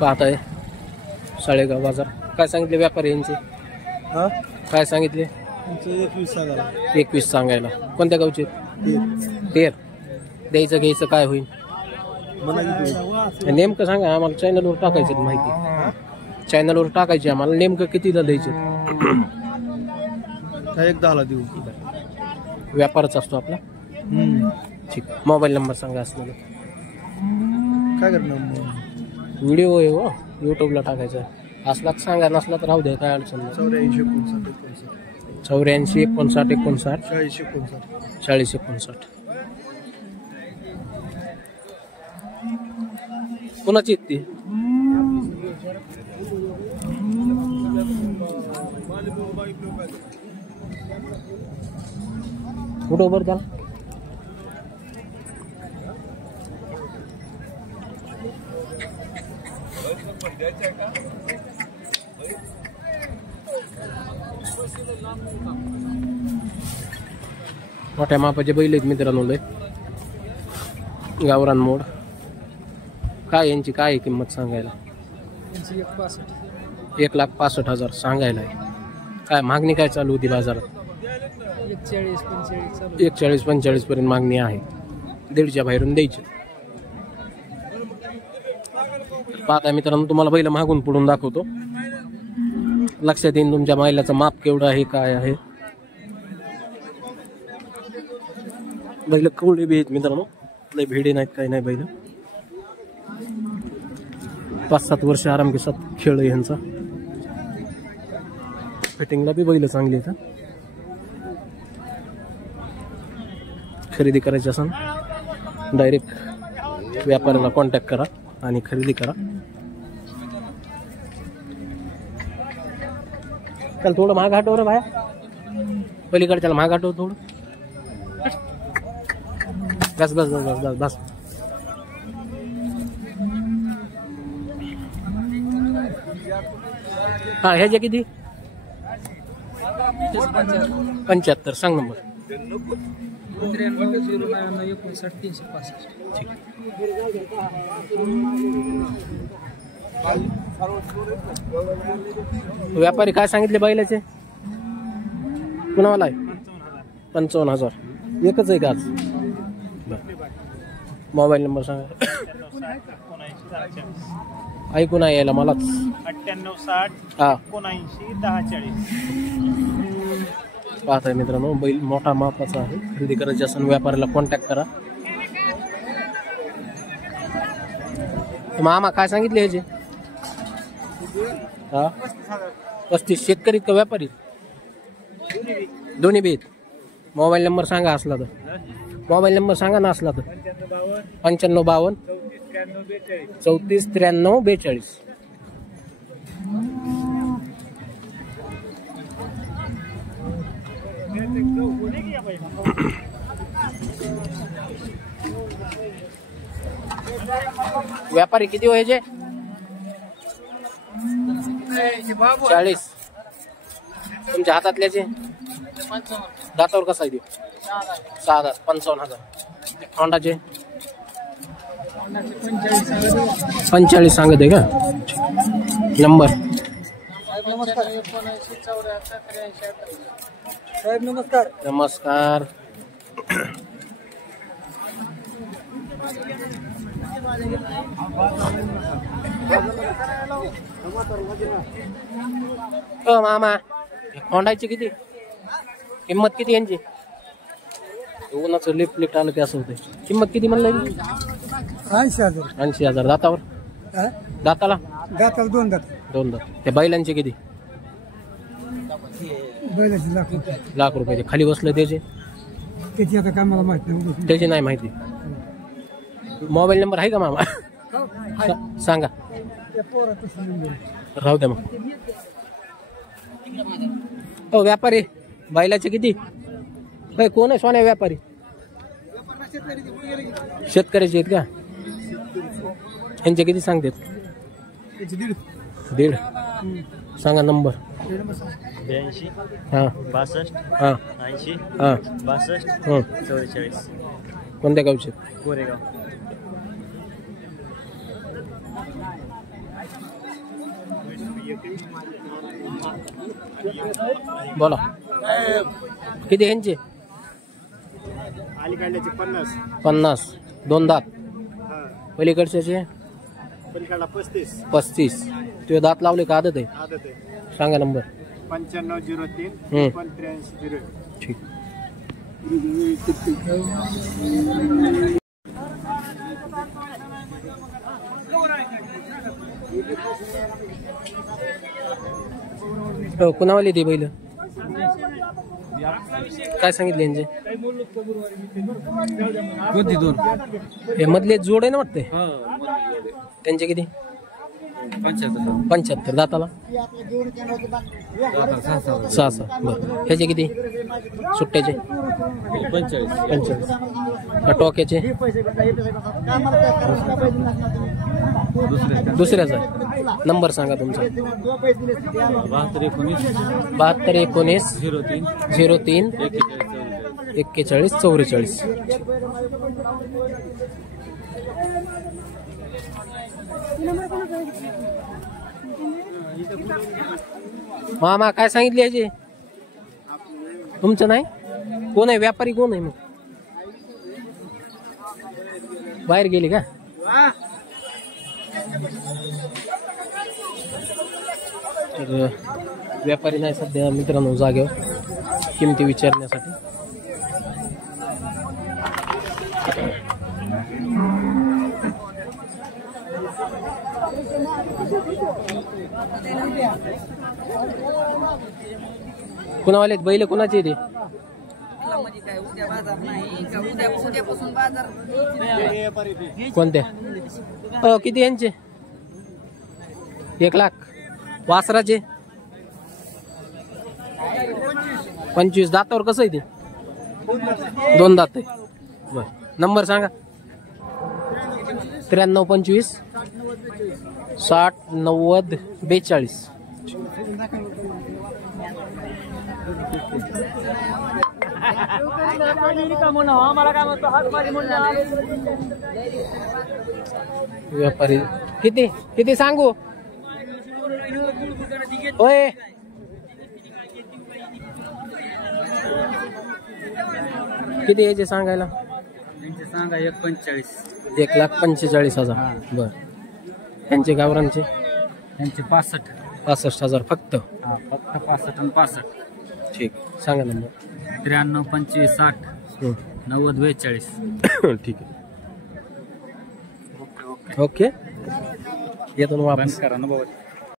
पाहताय साळेगाव बाजार. काय सांगितले व्यापारी यांचे? काय सांगितले? 21 सांगायला. कोणत्या गावचे? तेर. द्यायचं घ्यायचं काय होईल नेमकं सांगा आम्हाला. चॅनलवर टाकायचं माहिती. चॅनलवर टाकायची आम्हाला. नेमकं कितीला द्यायचं? 10ला देऊ. व्यापारच असतो आपला. ठीक. मोबाईल नंबर सांगा असणार. काय करणार? व्हिडिओ आहे हो, यूट्यूबला टाकायचा. असला तर सांगा, नसला तर राहू द्या, काय अडचण नाही. 84 59 59 40 59. कोणाची आहेत ती? कुठं बरं त्याला? मोठ्या मापाचे बैल आहेत मित्रांनो. लय गावरान मोड. काय यांची काय किंमत सांगायला? 1,65,000 सांगायला आहे. काय मागणी काय चालू होती बाजारात? 41-45 पर्यंत मागणी आहे. 1.5च्या बाहेरून द्यायची. पाहता मित्रांनो, तुम्हाला बैल मागून पुढून दाखवतो. लक्षात येईल तुमच्या बैलाचं माप केवढं आहे, काय आहे. बैल कवळे बी आहेत मित्रांनो. लय भिडे नाहीत, काही नाही. बैल 5-7 वर्ष आराम के साथ खेळ आहे यांचा. फिटिंगला बी बैल चांगली आहेत. खरेदी करायची असेल डायरेक्ट व्यापाऱ्याला कॉन्टॅक्ट करा आणि खरेदी करा. चल थोडं महाग हटव रे बाया. पलीकडच्याला महाग हटव थोडं. बस बस बस बस बस. हा ह्याचे किती? 75. सांग नंबर. 93-09-59-365. ठीक. व्यापारी काय सांगितले बैलाचे? कुणाला आहे? 55,000. एकच आहे का आज? मोबाईल नंबर सांगा. ऐकून आहे यायला मलाच. 98-60-79-1040. पाहताय मित्रांनो, बैल मोठा मापाचा आहे. खरेदी करायची असेल व्यापाऱ्याला कॉन्टॅक्ट करा. मामा काय सांगितले ह्याचे? हा 35. शेतकरी का व्यापारी? दोन्ही बीत. मोबाईल नंबर सांगा असला तर. मोबाईल नंबर सांगा ना असला तर. 95-52 34 93 42. व्यापारी किती व्हायचे? 40. तुमच्या हातातल्याचे दातावर कसा आहे? 6 दात. 55,000. होंडाचे 45 सांगत आहे का? नंबर. साहेब नमस्कार. नमस्कार. मामा होंडाची किती किंमत? किती यांची? उन्हाचं लिफ्ट आलं ते असं होतं. किंमत किती म्हणलं? 80,000. 80,000. दातावर? दाताला? दाताला 2 दात. 2 दात. त्या बैलांचे किती? बैलाची लाख रुपये. खाली बसलं त्याचे? त्याची आता काय मला माहित नाही. त्याची नाही माहिती. मोबाईल नंबर आहे का मामा? सांगा. राहू द्या मग. हो व्यापारी बैलाचे किती? बाई कोण आहे? सोन्या व्यापारी शेतकऱ्याचे आहेत का? यांचे किती सांगतात? 1.5. सांगा नंबर. 82 हां 62 हां 80 हां 62 44. कोणत्या गावचे? कोरेगाव. बोला किती यांचे? अलीकडल्याचे 50. 50. 2 दात. पलीकडच्याचे पलीकडला 35. 35. ते दात लावले का आदत आहे? आदत आहे. सांगा नंबर. 9503 हम्म. 8301. ठीक. कुणावाली ती बैल काय सांगितले यांचे? हे मधले जोड आहे ना वाटते? त्यांचे किती? 75. दाताला 6. बरं. ह्याचे किती? सुट्ट्याचे 45. टोक्याचे दुसऱ्याचा नंबर सांगा तुमचा. 7219 03 41 44. मामा काय सांगितले ह्याचे? तुमचं नाही? कोण आहे? व्यापारी कोण आहे? मग बाहेर गेली का? तर व्यापारी नाही सध्या मित्रांनो जागेवर किमती विचारण्यासाठी. कुणावाले बैल कुणाचे ते? कोणत्या? किती यांचे? 1 लाख. वासराचे 25. दातावर कसं आहे ते? 2 दात आहे. बर. नंबर सांगा. 9325 60 90 42. व्यापारी किती किती सांगू? होय किती यायचे सांगायला? सांगा 145. 1,45,000. बर. त्यांचे गावरांचे? त्यांचे 65. 65,000 फक्त. फक्त 65 आणि 65. ठीक. सांगा नंबर. 93 25 60 90 42. ठीक आहे. ओके. येतो वापस. करा ना बाबा.